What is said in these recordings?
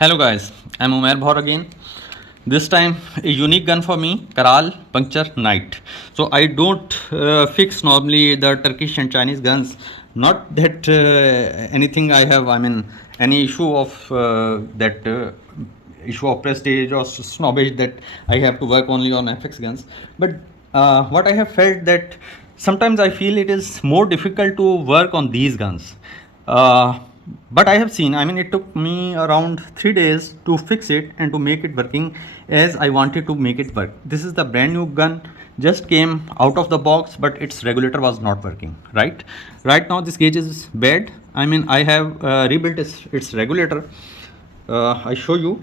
Hello guys, I'm mubhaur again. This time a unique gun for me, kral puncture night. So I don't fix normally the Turkish and Chinese guns. Not that anything I have, any issue of that issue of prestige or snobbish that I have to work only on FX guns. But what I have felt that sometimes I feel it is more difficult to work on these guns. Uh, but I have seen, it took me around 3 days to fix it and to make it working as I wanted to make it work. This is the brand new gun, just came out of the box, but its regulator was not working. Right now, this gauge is bad. I have rebuilt its regulator. I show you.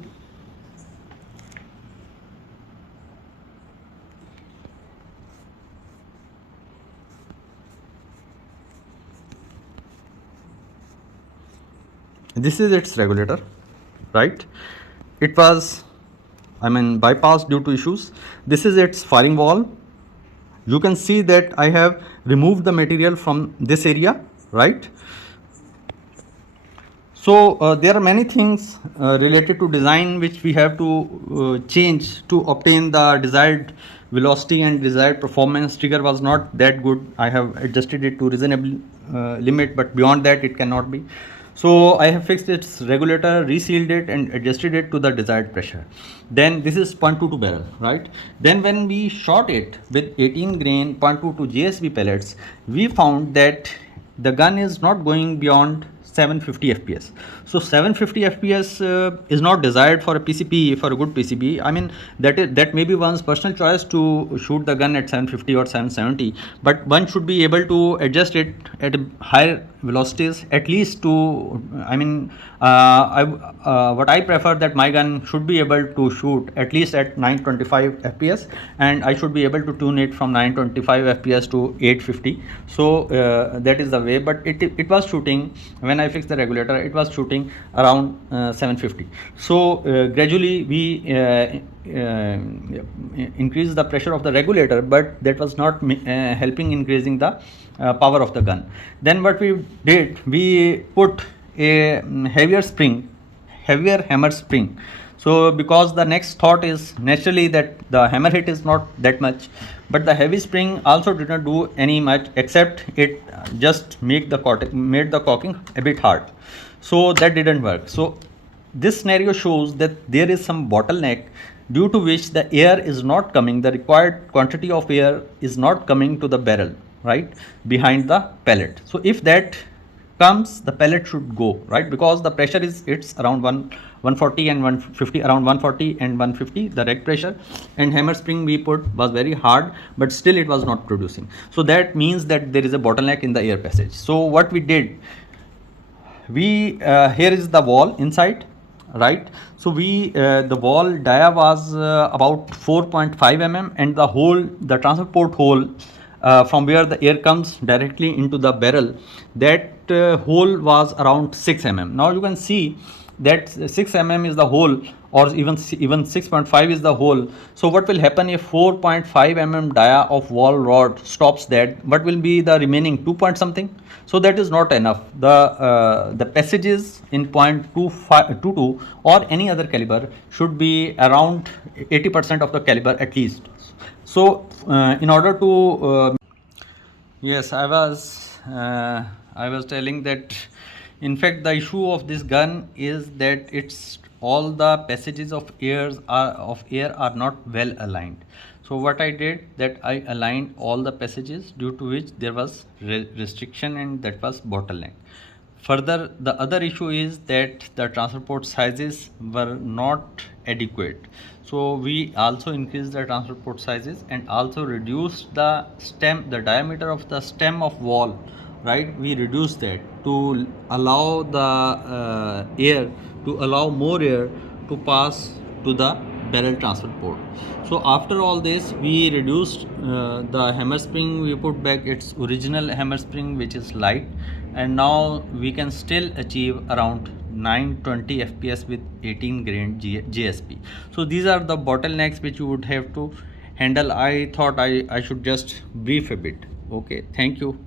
This is its regulator, right? It was bypassed due to issues. This is its firing wall. You can see that I have removed the material from this area, right? So there are many things related to design which we have to change to obtain the desired velocity and desired performance. Trigger was not that good. I have adjusted it to reasonable limit, but beyond that it cannot be. So I have fixed its regulator, resealed it and adjusted it to the desired pressure. Then this is 0.22 barrel, right? Then when we shot it with 18 grain 0.22 GSB pellets, we found that the gun is not going beyond 750 fps. So 750 fps is not desired for a PCP, for a good PCB. That may be one's personal choice to shoot the gun at 750 or 770, but one should be able to adjust it at higher velocities, at least to what I prefer, that my gun should be able to shoot at least at 925 fps, and I should be able to tune it from 925 fps to 850. So that is the way. But it was shooting, when I fixed the regulator, it was shooting around 750. So gradually we increased the pressure of the regulator, but that was not helping increasing the power of the gun. Then what we did, we put a heavier hammer spring. So because the next thought is naturally that the hammer hit is not that much, but the heavy spring also did not do any much, except it just made the caulking a bit hard. So that didn't work. So this scenario shows that there is some bottleneck due to which the air is not coming, the required quantity of air is not coming to the barrel, right, behind the pellet. So if that comes, the pellet should go, right, because the pressure is, it's around 140 and 150, around 140 and 150 the reg pressure, and hammer spring we put was very hard, but still it was not producing. So that means that there is a bottleneck in the air passage. So what we did, we here is the wall inside, right? So we the wall dia was about 4.5 mm, and the transfer port hole from where the air comes directly into the barrel, that hole was around 6 mm. Now you can see that 6 mm is the hole, or even 6.5 is the hole. So what will happen if 4.5 mm dia of wall rod stops that? What will be the remaining 2 point something? So that is not enough. The passages in 0.22 or any other caliber should be around 80% of the caliber at least. So in order to yes, I was telling that in fact the issue of this gun is that it's all the passages of air are not well aligned. So what I did, that I aligned all the passages, due to which there was restriction, and that was bottleneck. Further, the other issue is that the transfer port sizes were not adequate. So we also increased the transfer port sizes and also reduced the diameter of the stem of wall, right? We reduced that to allow the allow more air to pass to the barrel transfer port. So after all this, we reduced the hammer spring, we put back its original hammer spring, which is light, and now we can still achieve around 920 fps with 18 grain GSP. So these are the bottlenecks which you would have to handle. I thought I should just brief a bit. Okay, thank you.